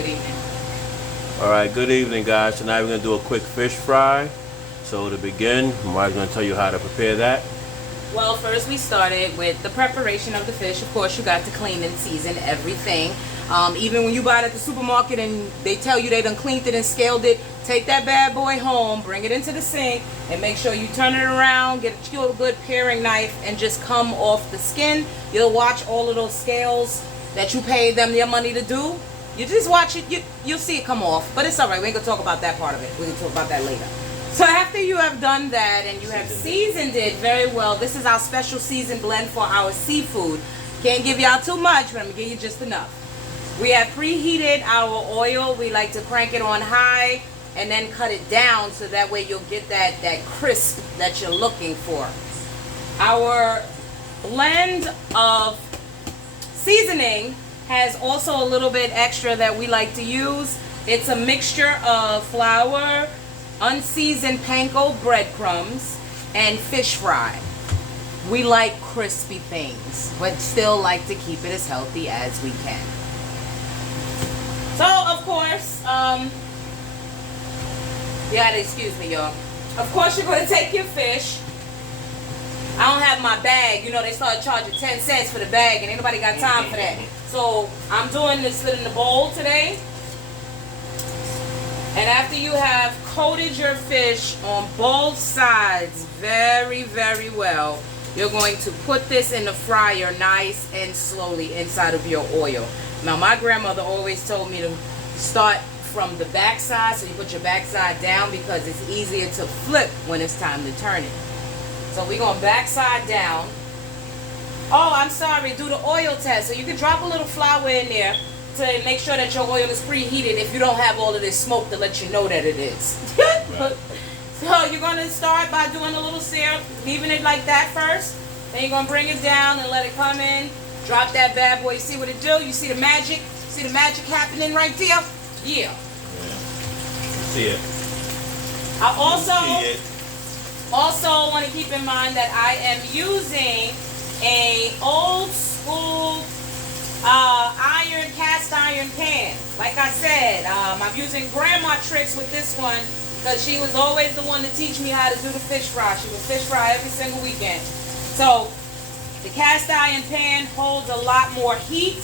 Good evening. All right, good evening, guys. Tonight we're going to do a quick fish fry. So to begin, Mark's going to tell you how to prepare that. Well, first we started with the preparation of the fish. Of course, you got to clean and season everything. Even when you buy it at the supermarket and they tell you they done cleaned it and scaled it, take that bad boy home, bring it into the sink, and make sure you turn it around, get a good paring knife, and just come off the skin. You'll watch all of those scales that you paid them their money to do. You just watch it, you'll see it come off. But it's all right, we ain't going to talk about that part of it. We're going to talk about that later. So after you have done that and you have seasoned it very well, this is our special season blend for our seafood. Can't give y'all too much, but I'm going to give you just enough. We have preheated our oil. We like to crank it on high and then cut it down so that way you'll get that crisp that you're looking for. Our blend of seasoning has also a little bit extra that we like to use. It's a mixture of flour, unseasoned panko breadcrumbs, and fish fry. We like crispy things, but still like to keep it as healthy as we can. So, of course, you gotta excuse me, y'all. Of course, you're gonna take your fish. I don't have my bag. You know, they started charging 10 cents for the bag, and ain't nobody got time for that. So, I'm doing this in the bowl today. And after you have coated your fish on both sides very, very well, you're going to put this in the fryer nice and slowly inside of your oil. Now, my grandmother always told me to start from the back side, so you put your back side down because it's easier to flip when it's time to turn it. So we're going back side down. Oh, I'm sorry, do the oil test. So you can drop a little flour in there to make sure that your oil is preheated if you don't have all of this smoke to let you know that it is. Right. So you're going to start by doing a little sear, leaving it like that first. Then you're going to bring it down and let it come in. Drop that bad boy. You see what it do? You see the magic? See the magic happening right there? Yeah. See it. I also want to keep in mind that I am using a old school cast iron pan. Like I said, I'm using grandma tricks with this one because she was always the one to teach me how to do the fish fry. She would fish fry every single weekend. So the cast iron pan holds a lot more heat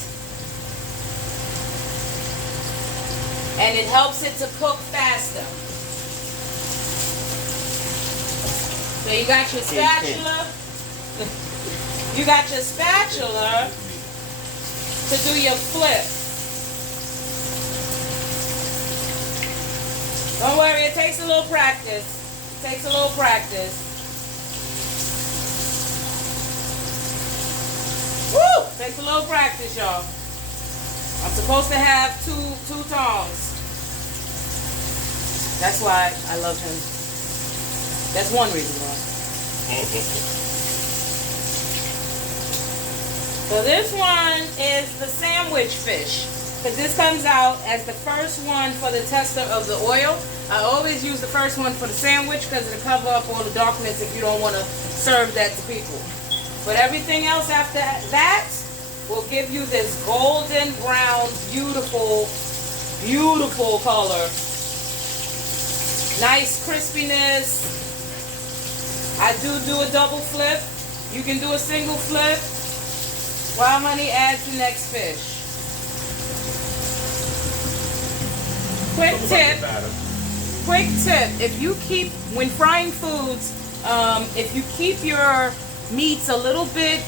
and it helps it to cook faster. So you got your spatula. You got your spatula to do your flip. Don't worry, it takes a little practice. It takes a little practice. Woo! Takes a little practice, y'all. I'm supposed to have two tongs. That's why I love him. That's one reason why. So this one is the sandwich fish. Because this comes out as the first one for the tester of the oil. I always use the first one for the sandwich because it'll cover up all the darkness if you don't want to serve that to people. But everything else after that will give you this golden brown, beautiful, beautiful color. Nice crispiness. I do a double flip. You can do a single flip. While honey adds the next fish. Quick tip, if you keep, when frying foods, if you keep your meats a little bit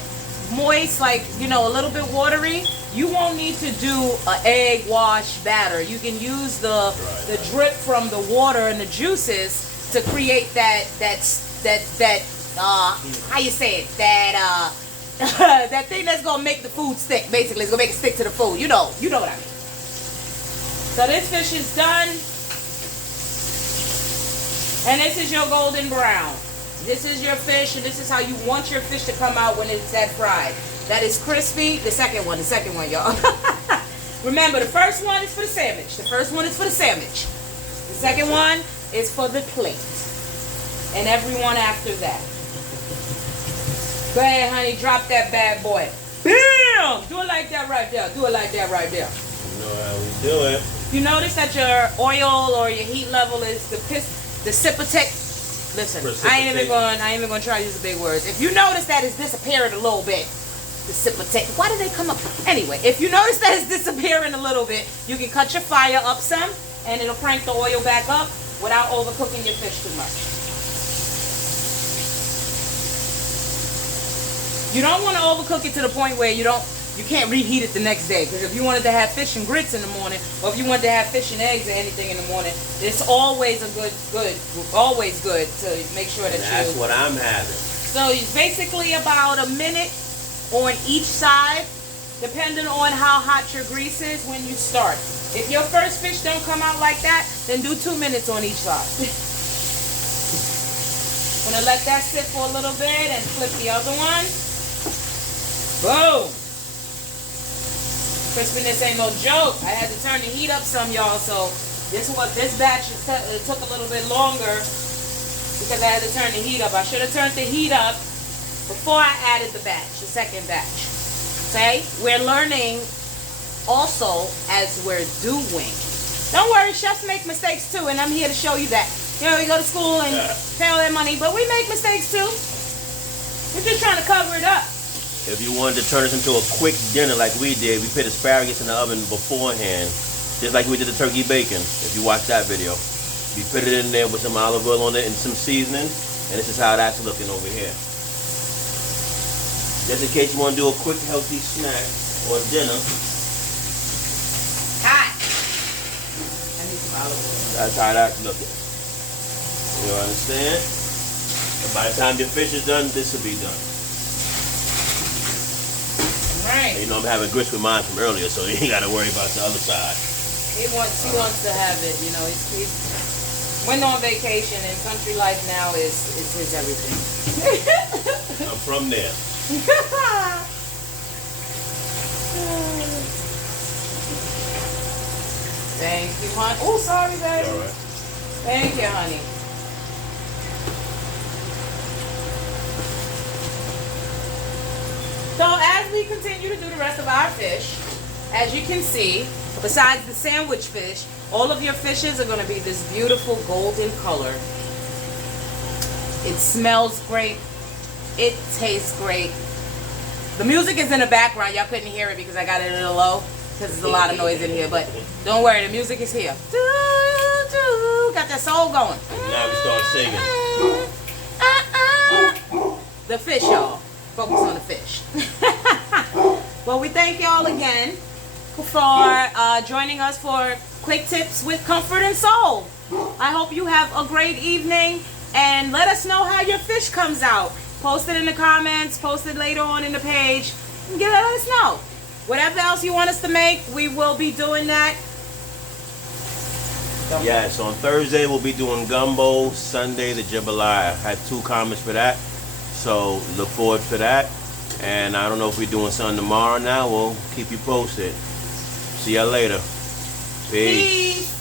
moist, like, you know, a little bit watery, you won't need to do an egg wash batter. You can use the drip from the water and the juices to create that how you say it, that thing that's gonna make the food stick. Basically, it's gonna make it stick to the food. You know what I mean. So this fish is done. And this is your golden brown. This is your fish, and this is how you want your fish to come out when it's that fried. That is crispy. The second one, y'all. Remember, the first one is for the sandwich. The second one is for the plate. And everyone after that. Go ahead, honey. Drop that bad boy. Bam! Do it like that right there. You know how we do it. You notice that your oil or your heat level is precipitate. Listen, I ain't even gonna try to use the big words. If you notice that it's disappearing a little bit, precipitate. Why did they come up? Anyway, if you notice that it's disappearing a little bit, you can cut your fire up some, and it'll crank the oil back up without overcooking your fish too much. You don't want to overcook it to the point where you can't reheat it the next day. Because if you wanted to have fish and grits in the morning, or if you wanted to have fish and eggs or anything in the morning, it's always always good to make sure that That's what I'm having. So it's basically about a minute on each side, depending on how hot your grease is when you start. If your first fish don't come out like that, then do 2 minutes on each side. I'm gonna let that sit for a little bit and flip the other one. Boom! Crispiness ain't no joke. I had to turn the heat up some, y'all. So this batch it took a little bit longer because I had to turn the heat up. I should have turned the heat up before I added the second batch. Okay? We're learning also as we're doing. Don't worry, chefs make mistakes too, and I'm here to show you that. You know, we go to school and pay all that money, but we make mistakes too. We're just trying to cover it up. If you wanted to turn this into a quick dinner like we did, we put asparagus in the oven beforehand, just like we did the turkey bacon. If you watch that video, we put it in there with some olive oil on it and some seasoning, and this is how that's looking over here. Just in case you want to do a quick healthy snack or dinner. Hot. I need some olive oil. That's how that's looking. You understand? And by the time your fish is done, this will be done. Right. And you know I'm having grits with mine from earlier, so you ain't got to worry about the other side. He wants to have it. You know, he's went on vacation, and country life now is his everything. I'm from there. Thank you, honey. Oh, sorry, baby. All right. Thank you, honey. So as we continue to do the rest of our fish, as you can see, besides the sandwich fish, all of your fishes are going to be this beautiful golden color. It smells great. It tastes great. The music is in the background. Y'all couldn't hear it because I got it in a low because there's a lot of noise in here. But don't worry, the music is here. Got that soul going. Now we start singing. The fish, y'all. Focus on the fish. Well, we thank y'all again for joining us for Quick Tips with Comfort and Soul. I hope you have a great evening, and let us know how your fish comes out. Post it in the comments, post it later on in the page, and let us know. Whatever else you want us to make, we will be doing that. Yes, on Thursday we'll be doing gumbo, Sunday the jambalaya. I had 2 comments for that, so look forward to that. And I don't know if we're doing something tomorrow now. We'll keep you posted. See y'all later. Peace. Peace.